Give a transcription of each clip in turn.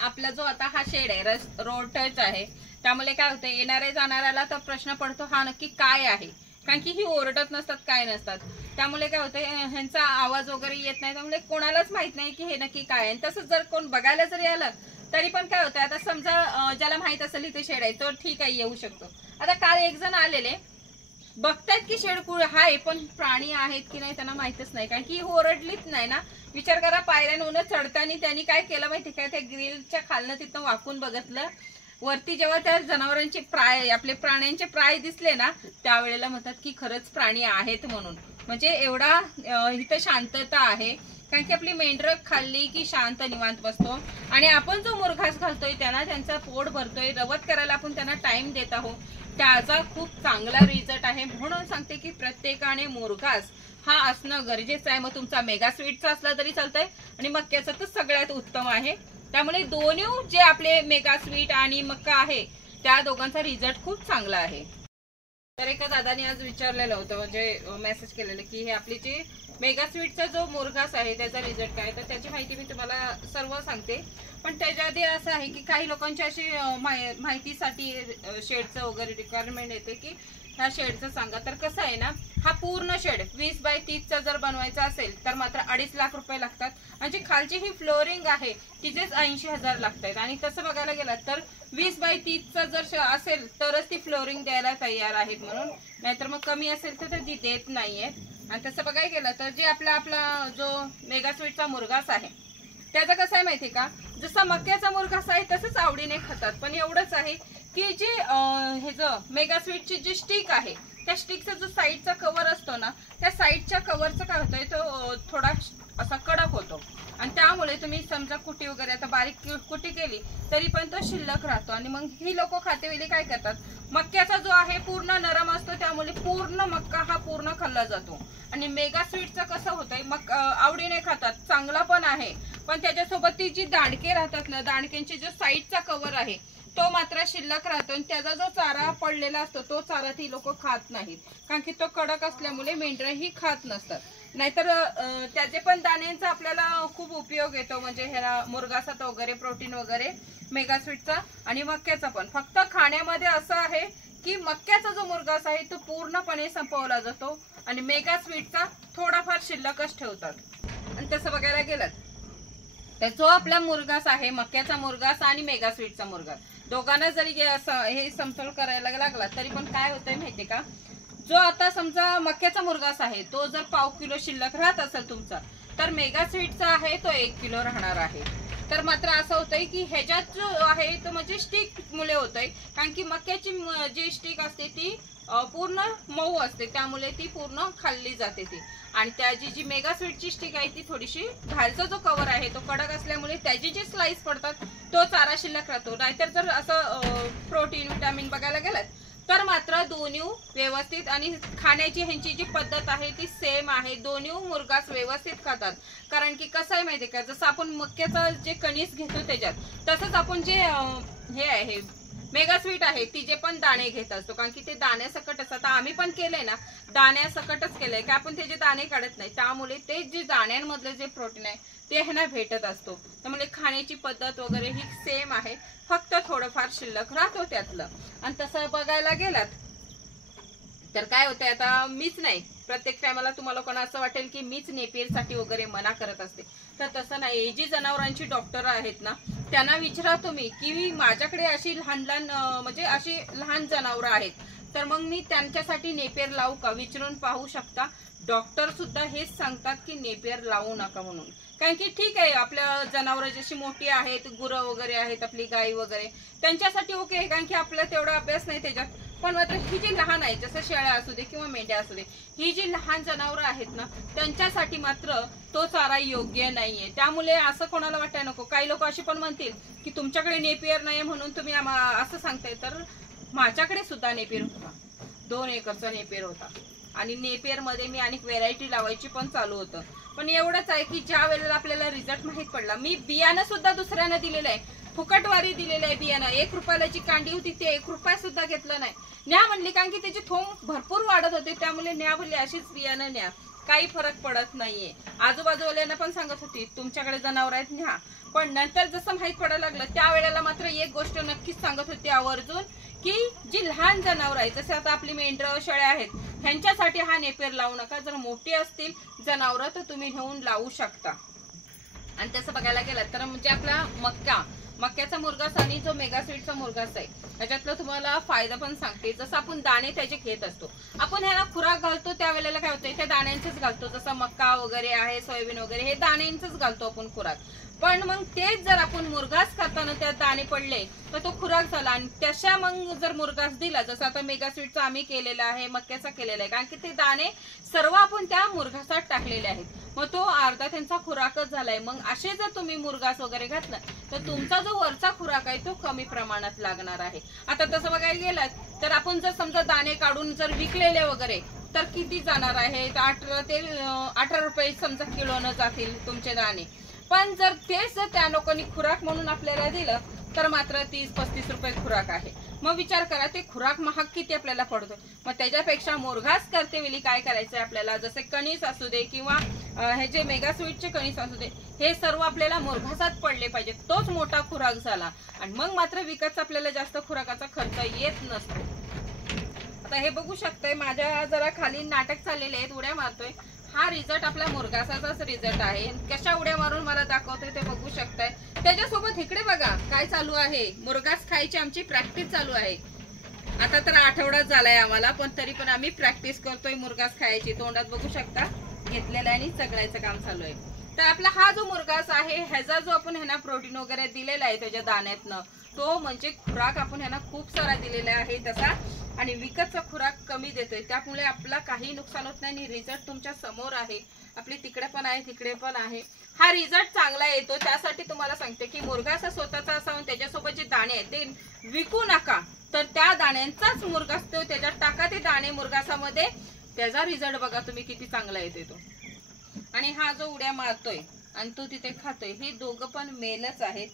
आपला जो आता हा शेड आहे रोड टच आहे, त्यामुळे काय होतं येणाऱ्या जाणाऱ्याला तर प्रश्न पडतो हा नक्की काय आहे, कारण की ही ओरडत नसतात काय नसतात, त्यामुळे काय होतं ह्यांचा आवाज वगैरे येत नाही, त्यामुळे कोणालाच माहित नाही की हे नक्की काय आहे। तसंच जर कोण बघायला जरी आलं तरी पण काय होतं, आता समजा ज्याला माहित असेल इथे शेड आहे तो ठीक आहे येऊ शकतो। आता काल एक जण आलेले बघतायत की शेड हाय पण प्राणी आहेत की नाही त्यांना माहितच नाही, कारण की ओरडलीच नाही ना। विचार करा पायऱ्यांवरून चढताना त्यांनी काय केलं माहिती काय, त्या ग्रिलच्या खालनं तिथं वाकून बघितलं वरती, जेव्हा त्या जनावरांचे आपले प्राण्यांचे प्राय दिसले ना त्यावेळेला म्हणतात की खरंच प्राणी आहेत म्हणून, म्हणजे एवढा इथं शांतता आहे, कारण की आपली मेंढरं खाल्ली की शांत निवांत बसतो, आणि आपण जो मुरघास घालतोय त्यांना त्यांचा पोट भरतोय, रवत करायला आपण त्यांना टाइम देत आहोत, त्याचा खूप चांगला रिझल्ट आहे। म्हणून सांगते की प्रत्येकाने मुरघास हा असणं गरजेचं आहे। मग तुमचा मेगा स्वीटचा असला तरी चालतंय आणि मक्याचा तर सगळ्यात उत्तम आहे। त्यामुळे दोन्ही जे आपले मेगा स्वीट आणि मक्का आहे त्या दोघांचा रिझल्ट खूप चांगला आहे। तर एका दादाने आज विचारलेलं होतं, म्हणजे मेसेज केलेलं की हे आपली जी मेगा स्वीटचा जो मुरघास आहे त्याचा रिझल्ट काय, तर त्याची माहिती मी तुम्हाला सर्व सांगते। पण त्याच्या आधी असं आहे की काही लोकांची अशी माहितीसाठी शेडचं वगैरे रिक्वायरमेंट येते की ह्या शेडचं सांगा। तर कसं आहे ना, हा पूर्ण शेड 20 बाय 30चा जर बनवायचा असेल तर मात्र 2.5 लाख रुपये लागतात, आणि जी खालची ही फ्लोरिंग आहे तिचेच 80,000 लागतात। आणि तसं बघायला गेलं तर 20 बाय 30चा जर असेल तरच ती फ्लोरिंग द्यायला तयार आहेत म्हणून, नाहीतर मग कमी असेल तर ती देत नाहीयेत। आणि तसं बघायला गेलं तर जे आपला जो मेगा स्वीटचा मुरघास आहे त्याचं कसं आहे माहिती का, जसा मक्याचा मुरघास आहे तसंच आवडीने खातात, पण एवढंच आहे की जे हे जो मेगा स्वीटची जी स्टिक आहे त्या स्टिकचा जो साईडचा कव्हर असतो ना, त्या साईडच्या कव्हरचं काय होतंय तो थोडा असा कडक होतो, आणि त्यामुळे तुम्ही समजा कुटी वगैरे आता बारीक कुटी केली तरी पण तो शिल्लक राहतो। आणि मग ही लोक खातेवेळी काय करतात, मक्याचा जो आहे पूर्ण नरम असतो त्यामुळे पूर्ण मक्का हा पूर्ण खाल्ला जातो, आणि मेगा स्वीटचं कसं होतंय मग आवडीने खातात, चांगला पण आहे, पण त्याच्यासोबत ती जी दांडके राहतात ना, दांडक्यांची जो साईडचा कव्हर आहे तो मात्र शिल्लक राहतो, आणि त्याचा जो चारा पडलेला असतो तो चारा ती लोक खात नाहीत, कारण की तो कडक असल्यामुळे मेंढरंही खात नसतात। नाहीतर त्याचे पण दाण्यांचा आपल्याला खूप उपयोग येतो, म्हणजे ह्याला मुरघासात वगैरे प्रोटीन वगैरे मेगा स्वीटचा आणि मक्याचा पण। फक्त खाण्यामध्ये असं आहे की मक्याचा जो मुरघास आहे तो पूर्णपणे संपवला जातो आणि मेगा स्वीटचा थोडाफार शिल्लकच ठेवतात। आणि तसं बघायला गेलं तर जो आपला मुरघास आहे मक्याचा मुरघास आणि मेगा स्वीटचा मुरघास दोघांना जरी हे समतोल करायला लागला तरी पण काय होतंय माहितीये का, जो आता समजा मक्याचा मुरघास आहे तो जर पाव किलो शिल्लक राहत असेल तुमचा, तर मेगा स्वीटचा आहे तो 1 किलो राहणार आहे। तर मात्र असं होतंय की ह्याच्यात जो आहे तो म्हणजे स्टिक मुळे होतंय, कारण की मक्याची जी स्टिक असते ती पूर्ण मऊ असते त्यामुळे ती पूर्ण खाल्ली जाते ती, आणि त्याची जी मेगा स्वीटची स्टिक आहे ती थोडीशी खालचा जो कव्हर आहे तो कडक असल्यामुळे त्याची जी स्लाइस पडतात तो चारा शिल्लक राहतो। नाहीतर जर असं प्रोटीन विटामिन बघायला गेलं तर मात्र दोन्ही व्यवस्थित, आणि खाण्याची ह्यांची जी पद्धत आहे ती सेम आहे, दोन्ही मुरघास व्यवस्थित खातात। कारण की कसं आहे माहितीये का, जसं आपण मक्याचं जे कणीस घेतो त्याच्यात तसंच आपण जे हे आहे मेगा स्वीट आहे तिचे पण दाणे घेत असतो, कारण की ते दाण्यासकट असतात। आम्ही पण केलंय ना, दाण्यासकटच केलंय की आपण त्याचे दाणे काढत नाही, त्यामुळे ते जे दाण्यांमधले जे प्रोटीन आहे ते ह्यांना भेटत असतो, त्यामुळे खाण्याची पद्धत वगैरे ही सेम आहे, फक्त थोडंफार शिल्लक राहतो त्यातलं। आणि तसं बघायला गेलात तर काय होतंय, आता मीच नाही प्रत्येक टायमाला तुम्हाला कोणा असं वाटेल की मीच नेपियरसाठी वगैरे मना करत असते, तर तसं नाही। जी जनावरांची डॉक्टर आहेत ना त्यांना विचारा तुम्ही की माझ्याकडे अशी लहान लहान म्हणजे अशी लहान जनावरं आहेत तर मग मी त्यांच्यासाठी नेपियर लावू का, विचारून पाहू शकता। डॉक्टर सुद्धा हेच सांगतात की नेपियर लावू नका म्हणून, कारण की ठीक आहे आपल्या जनावरं जशी मोठी आहेत, गुरं वगैरे आहेत, आपली गाई वगैरे त्यांच्यासाठी ओके आहे, कारण की आपला तेवढा अभ्यास नाही त्याच्यात, पण मात्र ही जी लहान आहे जसं शेळ्या असू दे किंवा मेंढ्या असू दे, ही जी लहान जनावरं आहेत ना त्यांच्यासाठी मात्र तो चारा योग्य नाहीये। त्यामुळे असं कोणाला वाटायला नको, काही लोक अशी पण म्हणतील की तुमच्याकडे नेपियर नाही म्हणून तुम्ही असं सांगताय, तर माझ्याकडे सुद्धा नेपियर होता, 2 एकरचा नेपियर होता, आणि नेपियर मध्ये मी अनेक व्हेरायटी लावायची पण चालू होतं। पण एवढंच आहे की ज्या वेळेला आपल्याला रिझल्ट माहित पडला, मी बियाणं सुद्धा दुसऱ्यांना दिलेलं आहे, फुकटवारी दिलेलं आहे बियाणं, 1 रुपयाला जी कांडी होती ते 1 रुपया सुद्धा घेतलं नाही, न्या म्हणली, कारण की त्याचे थोंब भरपूर वाढत होते, त्यामुळे न्या म्हणले अशीच बियाणं न्या, काही फरक पडत नाहीये. आजूबाजूवाल्यांना पण सांगत होती तुमच्याकडे जनावर आहेत न्या, पण नंतर जसं माहित पडायला लागलं त्यावेळेला मात्र एक गोष्ट नक्कीच सांगत होती आवर्जून, की जी लहान जनावर आहेत जसे आता आपली मेंढरं शेळ्या आहेत ह्यांच्यासाठी हा नेपेर लावू नका. जर मोठी असतील जनावर तर तुम्ही घेऊन लावू शकता. आणि तसं बघायला गेलं तर म्हणजे आपला मक्याचा मुरघास आणि जो मेगा स्वीटचा मुरघास आहे त्याच्यातलं तुम्हाला फायदा पण सांगते. जसं आपण दाणे त्याचे घेत असतो, आपण ह्याला खुराक घालतो त्यावेळेला काय होतंय त्या दाण्यांचेच घालतो. जसं मक्का वगैरे आहे, सोयाबीन वगैरे हे दाण्यांचंच घालतो आपण खुराक. पण मग तेच जर आपण मुरघास खाताना त्यात दाणे पडले तर तो खुराक झाला. आणि तशा मग जर मुरघास दिला, जसं आता मेगा स्वीटचा आम्ही केलेला आहे, मक्याचा केलेला आहे, कारण की ते दाणे सर्व आपण त्या मुरघासात टाकलेले आहेत, मग तो अर्धा त्यांचा खुराकच झालाय. मग असे जर तुम्ही मुरघास वगैरे घातला तर तुमचा जो वरचा खुराक आहे तो कमी प्रमाणात लागणार आहे. आता तसं बघायला गेलं तर आपण जर समजा दाणे काढून जर विकलेले वगैरे तर किती जाणार आहे, 18 रुपये समजा किलोनं जातील तुमचे दाणे. पण जर तेच त्या लोकांनी खुराक म्हणून आपल्याला दिलं तर मात्र 30-35 रुपये खुराक आहे. मग विचार करा ते खुराक महाग किती आपल्याला पडतो. मग त्याच्यापेक्षा मुरघास करतेवेळी काय करायचंय आपल्याला, जसे कणीस असू दे किंवा हे जे मेगा स्वीटचे कणीस असू दे, हे सर्व आपल्याला मुरघासात पडले पाहिजे, तोच मोठा खुराक झाला. आणि मग मात्र विकत आपल्याला जास्त खुराकाचा खर्च येत नसतो. आता हे बघू शकताय माझ्या जरा खाली नाटक चाललेले आहेत, उड्या मारतोय. हा रिझल्ट आपला मुरघासाचाच रिझल्ट आहे. कशा उड्या मारून मला दाखवतोय ते बघू शकताय. त्याच्यासोबत इकडे बघा काय चालू आहे, मुरघास खायची आमची प्रॅक्टिस चालू आहे. आता तर आठवडाच झालाय आम्हाला, पण तरी पण आम्ही प्रॅक्टिस करतोय मुरघास खायची. तोंडात बघू शकता घेतलेला आणि चगळायचं काम चालू आहे. तर आपला हा जो मुरघास आहे ह्याचा जो आपण ह्यांना प्रोटीन वगैरे दिलेला आहे त्याच्या दाण्यातनं, तो म्हणजे खुराक आपण ह्यांना खूप सारा दिलेला आहे तसा. आणि विकतचा खुराक कमी देतोय, त्यामुळे आपला काही नुकसान होत नाही. आणि रिझल्ट तुमच्या समोर आहे, आपली तिकडे पण आहे तिकडे पण आहे. हा रिझल्ट चांगला येतो. त्यासाठी तुम्हाला सांगते की मुरघास स्वतःचा असावा, त्याच्यासोबत जे दाणे आहेत ते विकू नका. तर त्या दाण्यांचाच मुरघास तो त्याच्यात टाका, ते दाणे मुरघासामध्ये, त्याचा रिझल्ट बघा तुम्ही किती चांगला येतोय तो. आणि हा जो उड्या मारतोय आणि तो तिथे खातोय, हे दोघं पण मेलच आहेत.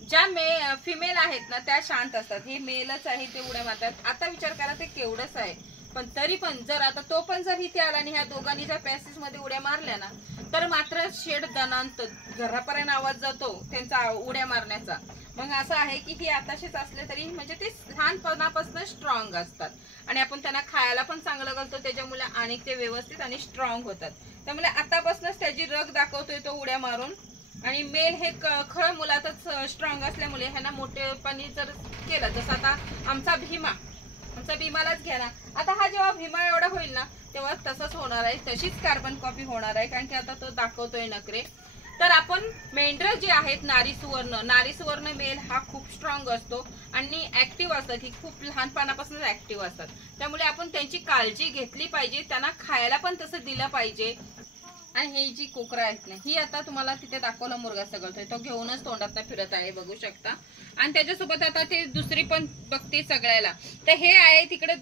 ज्या फिमेल आहेत ना त्या शांत असतात, हे मेलच आहे ते उड्या मारतात. आता विचार करा ते केवढंच आहे, पण तरी पण जर आता तो पण जर इथे आला आणि ह्या दोघांनी जर पॅसेज मध्ये उड्या मारल्या ना तर मात्र शेड दणांत घरापर्यंत आवाज जातो त्यांचा उड्या मारण्याचा. मग असं आहे की हे आताशेच असले तरी म्हणजे ते लहानपणापासून स्ट्रॉंग असतात आणि आपण त्यांना खायला पण चांगलं घालतो, त्याच्यामुळे आणि ते व्यवस्थित आणि स्ट्रॉंग होतात. त्यामुळे आतापासूनच त्याची रग दाखवतोय तो उड्या मारून. आणि मेल हे खरं मुलातच स्ट्रॉंग असल्यामुळे ह्यांना मोठेपणी जर केलं, जसं आता आमचा भीमालाच घ्या ना. आता हा जेव्हा भीमा एवढा होईल ना तेव्हा तसंच होणार आहे, तशीच कार्बन कॉपी होणार आहे, कारण की आता तो दाखवतोय नखरे. तर आपण मेंढर जे आहेत नारी सुवर्ण मेल हा खूप स्ट्रॉंग असतो आणि ऍक्टिव्ह असतात. ही खूप लहानपणापासून ऍक्टिव्ह असतात, त्यामुळे आपण त्यांची काळजी घेतली पाहिजे, त्यांना खायला पण तसं दिलं पाहिजे. आणि ही जी कोकरा आहेत ना ही आता तुम्हाला तिथे दाखवलं मुरघास सगळतोय, तो घेऊनच तोंडात फिरत आहे बघू शकता. आणि त्याच्यासोबत आता ते दुसरी पण बघते सगळ्याला. तर हे आहे तिकडे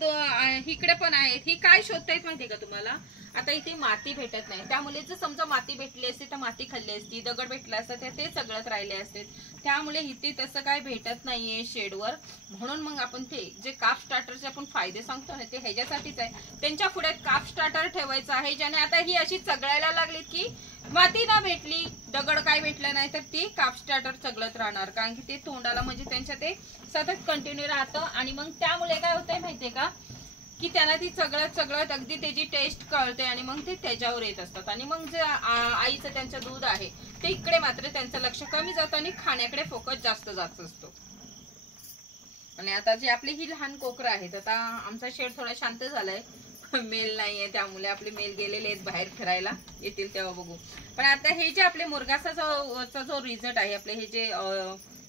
इकडे पण आहेत. ही काय शोधतायत माहितीये का तुम्हाला, आता इथे माती भेटत नाही, त्यामुळे जर समजा माती भेटली असती तर माती खाल्ली असती, दगड भेटला असता तर ते सगळत राहिले असते. त्यामुळे इथे तसं काय भेटत नाहीये शेडवर. म्हणून मग आपण ते जे काफ स्टार्टरचे आपण फायदे सांगतो ना ते ह्याच्यासाठीच आहे. त्यांच्या पुढे काफ स्टार्टर ठेवायचं आहे, ज्याने आता ही अशी चगळायला लागली की माती ना भेटली, दगड काय भेटलं नाही तर ती काफ स्टार्टर चगळत राहणार, कारण की ते तोंडाला म्हणजे त्यांच्या ते सतत कंटिन्यू राहतं. आणि मग त्यामुळे काय होतंय माहितीये का की त्यांना ती चगळत अगदी त्याची टेस्ट कळते आणि मग ते त्याच्यावर येत असतात. आणि मग जे आईचं त्यांचं दूध आहे ते इकडे मात्र त्यांचं लक्ष कमी जातं आणि खाण्याकडे फोकस जास्त जात असतो. आणि आता जी आपली ही लहान कोकरं आहेत, आता आमचा शेड थोडा शांत झालाय, मेल नाहीये त्यामुळे आपले मेल गेलेले आहेत बाहेर फिरायला, येतील तेव्हा बघू. पण आता हे जे आपले मुरघासाचा जो रिझल्ट आहे, आपले हे जे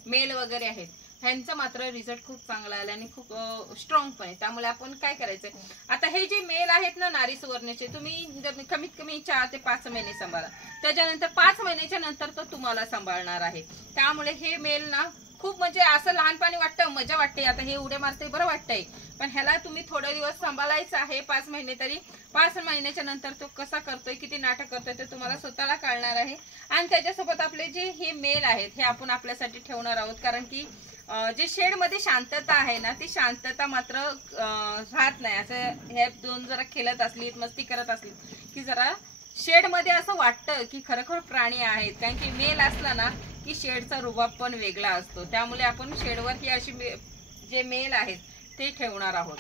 मेल वगैरे आहेत ह्यांचा मात्र रिझल्ट खूप चांगला आला आणि खूप स्ट्रॉंग पण आहे. त्यामुळे आपण काय करायचंय, आता हे जे मेल आहेत ना नारी सुवर्णचे, तुम्ही कमीत कमी 4 ते 5 महिने सांभाळा, त्याच्यानंतर 5 महिन्याच्या नंतर तो तुम्हाला सांभाळणार आहे. त्यामुळे हे मेल ना खूप म्हणजे असं लहानपणी वाटतं, मजा वाटते, आता हे उड्या मारते बरं वाटतंय, पण ह्याला तुम्ही थोडे दिवस सांभाळायचं आहे, 5 महिने तरी. 5 महिन्याच्या नंतर तो कसा करतोय, किती नाटक करतोय ते तुम्हाला स्वतःला कळणार आहे. आणि त्याच्यासोबत आपले जे हे मेल आहेत हे आपण आपल्यासाठी ठेवणार आहोत, कारण की जे शेड मध्ये शांतता आहे ना ती शांतता मात्र राहत नाही. असं हे दोन जरा खेळत असली, मस्ती करत असली की जरा शेड मध्ये असं वाटतं की खरोखर प्राणी आहेत, कारण की मेल असला ना की शेडचा रुबाब पण वेगळा असतो. त्यामुळे आपण शेडवर ही अशी जे मेल आहेत ते ठेवणार आहोत.